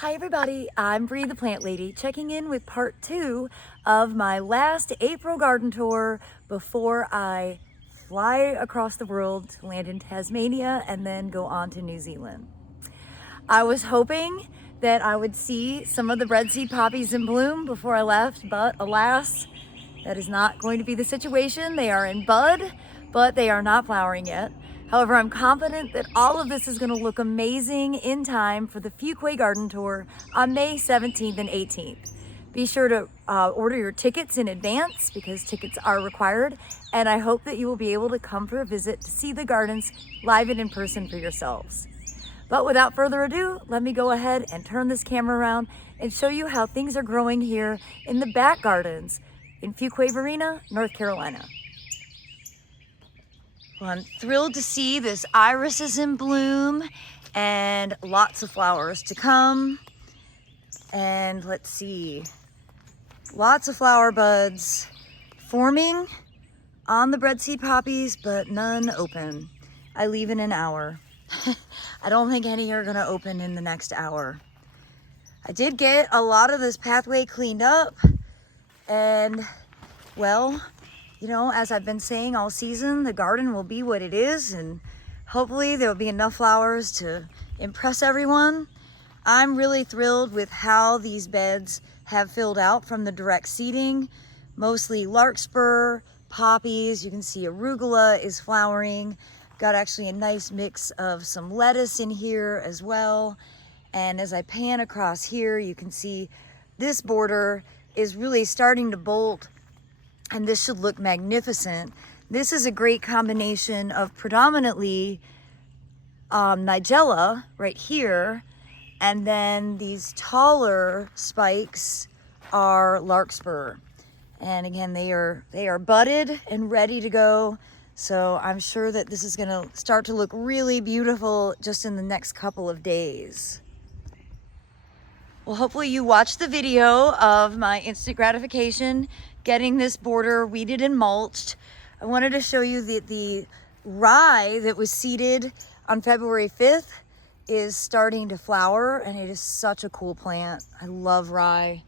Hi everybody, I'm Bree the Plant Lady, checking in with part 2 of my last April garden tour before I fly across the world to land in Tasmania and then go on to New Zealand. I was hoping that I would see some of the breadseed poppies in bloom before I left, but alas, that is not going to be the situation. They are in bud, but they are not flowering yet. However, I'm confident that all of this is going to look amazing in time for the Fuquay Garden Tour on May 17th and 18th. Be sure to order your tickets in advance because tickets are required, and I hope that you will be able to come for a visit to see the gardens live and in person for yourselves. But without further ado, let me go ahead and turn this camera around and show you how things are growing here in the back gardens in Fuquay, North Carolina. Well, I'm thrilled to see this iris is in bloom and lots of flowers to come. And let's see, lots of flower buds forming on the breadseed poppies, but none open. I leave in an hour. I don't think any are gonna open in the next hour. I did get a lot of this pathway cleaned up, and well, you know, as I've been saying all season, the garden will be what it is, and hopefully there will be enough flowers to impress everyone. I'm really thrilled with how these beds have filled out from the direct seeding. Mostly larkspur, poppies, you can see arugula is flowering. Got actually a nice mix of some lettuce in here as well. And as I pan across here, you can see this border is really starting to bolt, and this should look magnificent. This is a great combination of predominantly Nigella right here, and then these taller spikes are larkspur. And again, they are budded and ready to go. So I'm sure that this is gonna start to look really beautiful just in the next couple of days. Well, hopefully you watched the video of my instant gratification getting this border weeded and mulched. I wanted to show you that the rye that was seeded on February 5th is starting to flower, and it is such a cool plant. I love rye.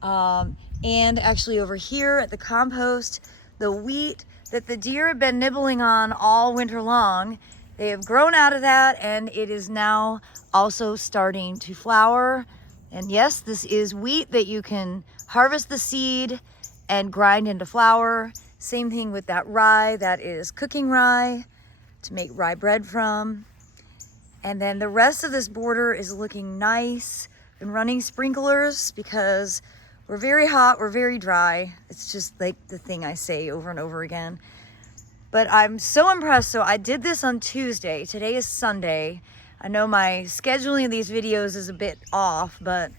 And actually over here at the compost, the wheat that the deer have been nibbling on all winter long, they have grown out of that, and it is now also starting to flower. And yes, this is wheat that you can harvest the seed and grind into flour. Same thing with that rye, that is cooking rye to make rye bread from. And then the rest of this border is looking nice. Been running sprinklers because we're very hot, we're very dry. It's just like the thing I say over and over again. But I'm so impressed. So I did this on Tuesday. Today is Sunday. I know my scheduling of these videos is a bit off, but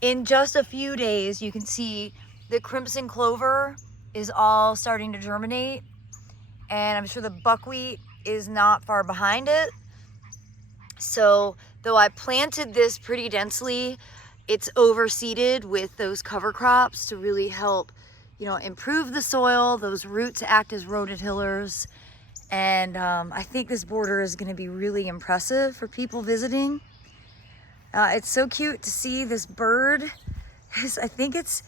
in just a few days, you can see the crimson clover is all starting to germinate. And I'm sure the buckwheat is not far behind it. So though I planted this pretty densely, it's overseeded with those cover crops to really help, you know, improve the soil. Those roots act as rototillers. And I think this border is going to be really impressive for people visiting. It's so cute to see this bird. I think it's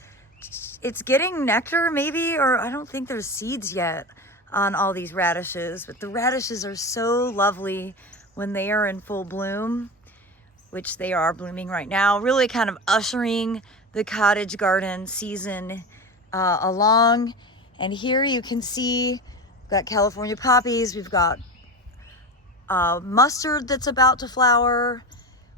getting nectar maybe, or I don't think there's seeds yet on all these radishes, but the radishes are so lovely when they are in full bloom, which they are blooming right now, really kind of ushering the cottage garden season along. And here you can see we've got California poppies, we've got mustard that's about to flower,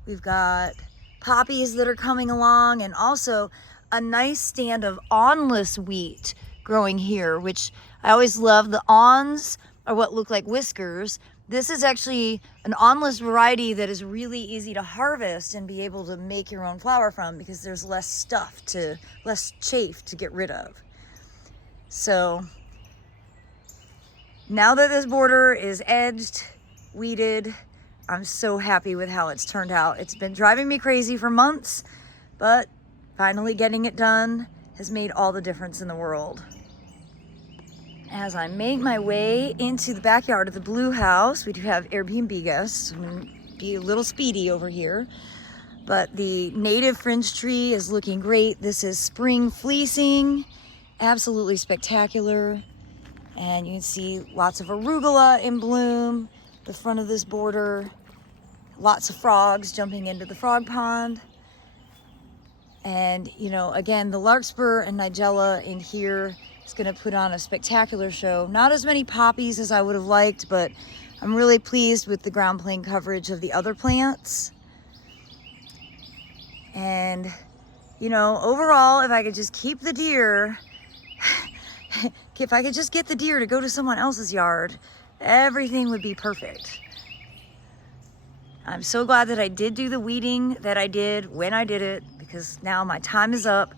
we've got poppies that are coming along, and also a nice stand of awnless wheat growing here, which I always love. The awns are what look like whiskers. This is actually an awnless variety that is really easy to harvest and be able to make your own flour from because there's less chaff to get rid of. So now that this border is edged, weeded, I'm so happy with how it's turned out. It's been driving me crazy for months, but finally getting it done has made all the difference in the world. As I make my way into the backyard of the blue house, we do have Airbnb guests. I'm gonna be a little speedy over here. But the native fringe tree is looking great. This is spring fleecing, absolutely spectacular. And you can see lots of arugula in bloom, the front of this border. Lots of frogs jumping into the frog pond. And, you know, again, the larkspur and nigella in here is going to put on a spectacular show. Not as many poppies as I would have liked, but I'm really pleased with the ground plane coverage of the other plants. And, you know, overall, if I could just keep the deer, if I could just get the deer to go to someone else's yard, everything would be perfect. I'm so glad that I did do the weeding that I did when I did it, because now my time is up.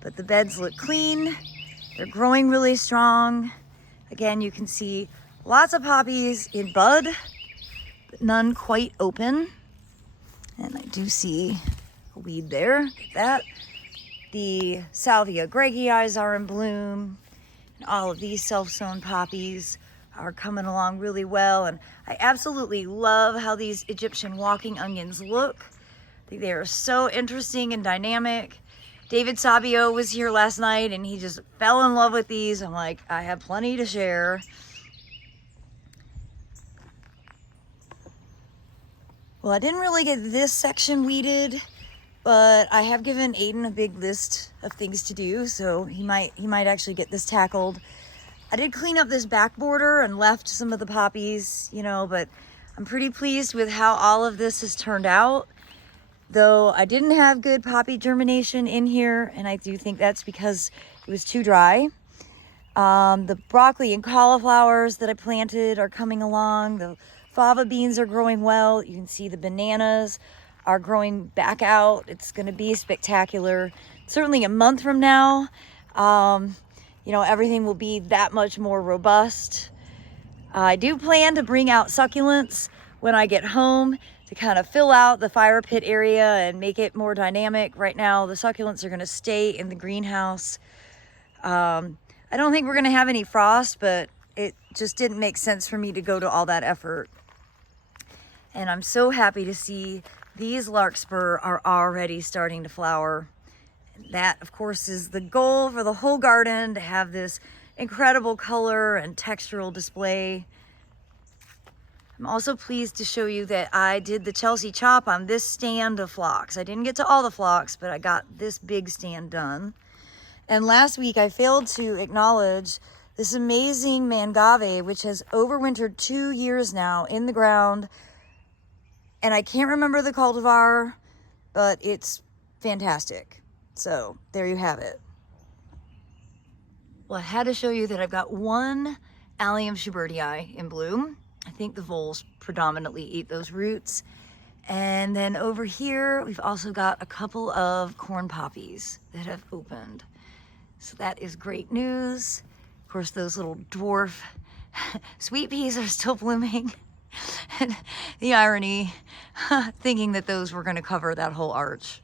But the beds look clean. They're growing really strong. Again, you can see lots of poppies in bud, but none quite open. And I do see a weed there, get that. The Salvia greggii are in bloom. And all of these self-sown poppies are coming along really well. And I absolutely love how these Egyptian walking onions look. I think they are so interesting and dynamic. David Sabio was here last night and he just fell in love with these. I'm like, I have plenty to share. Well, I didn't really get this section weeded, but I have given Aiden a big list of things to do, so he might actually get this tackled. I did clean up this back border and left some of the poppies, you know, but I'm pretty pleased with how all of this has turned out. Though I didn't have good poppy germination in here, and I do think that's because it was too dry. The broccoli and cauliflowers that I planted are coming along. The fava beans are growing well. You can see the bananas are growing back out. It's going to be spectacular. Certainly a month from now, you know, everything will be that much more robust. I do plan to bring out succulents when I get home to kind of fill out the fire pit area and make it more dynamic. Right now, the succulents are going to stay in the greenhouse. I don't think we're going to have any frost, but it just didn't make sense for me to go to all that effort. And I'm so happy to see these larkspur are already starting to flower. That, of course, is the goal for the whole garden, to have this incredible color and textural display. I'm also pleased to show you that I did the Chelsea chop on this stand of phlox. I didn't get to all the phlox, but I got this big stand done. And last week I failed to acknowledge this amazing mangave, which has overwintered 2 years now in the ground. And I can't remember the cultivar, but it's fantastic. So there you have it. Well, I had to show you that I've got one Allium schubertii in bloom. I think the voles predominantly eat those roots. And then over here, we've also got a couple of corn poppies that have opened. So that is great news. Of course, those little dwarf sweet peas are still blooming. And the irony, thinking that those were going to cover that whole arch.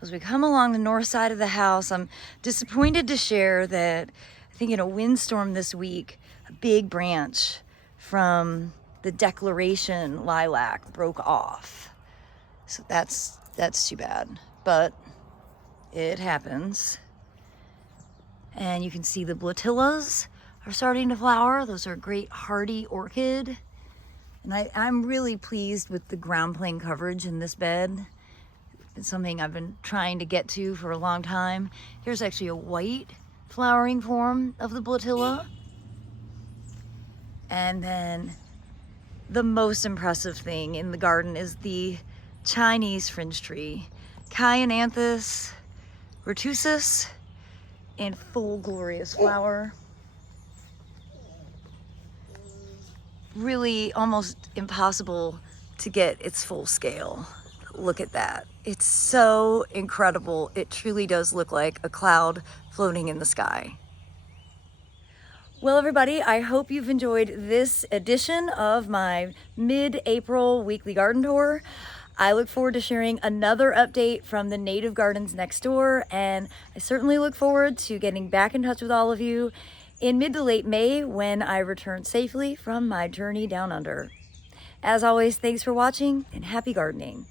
As we come along the north side of the house, I'm disappointed to share that I think in a windstorm this week, a big branch from the Declaration lilac broke off. So that's too bad, but it happens. And you can see the blatillas are starting to flower. Those are a great hardy orchid. And I'm really pleased with the ground plane coverage in this bed. It's something I've been trying to get to for a long time. Here's actually a white flowering form of the blatilla. And then the most impressive thing in the garden is the Chinese fringe tree, Chionanthus retusus, in full glorious flower. Really almost impossible to get its full scale. Look at that. It's so incredible. It truly does look like a cloud floating in the sky. Well, everybody, I hope you've enjoyed this edition of my mid-April weekly garden tour. I look forward to sharing another update from the native gardens next door, and I certainly look forward to getting back in touch with all of you in mid to late May when I return safely from my journey down under. As always, thanks for watching and happy gardening.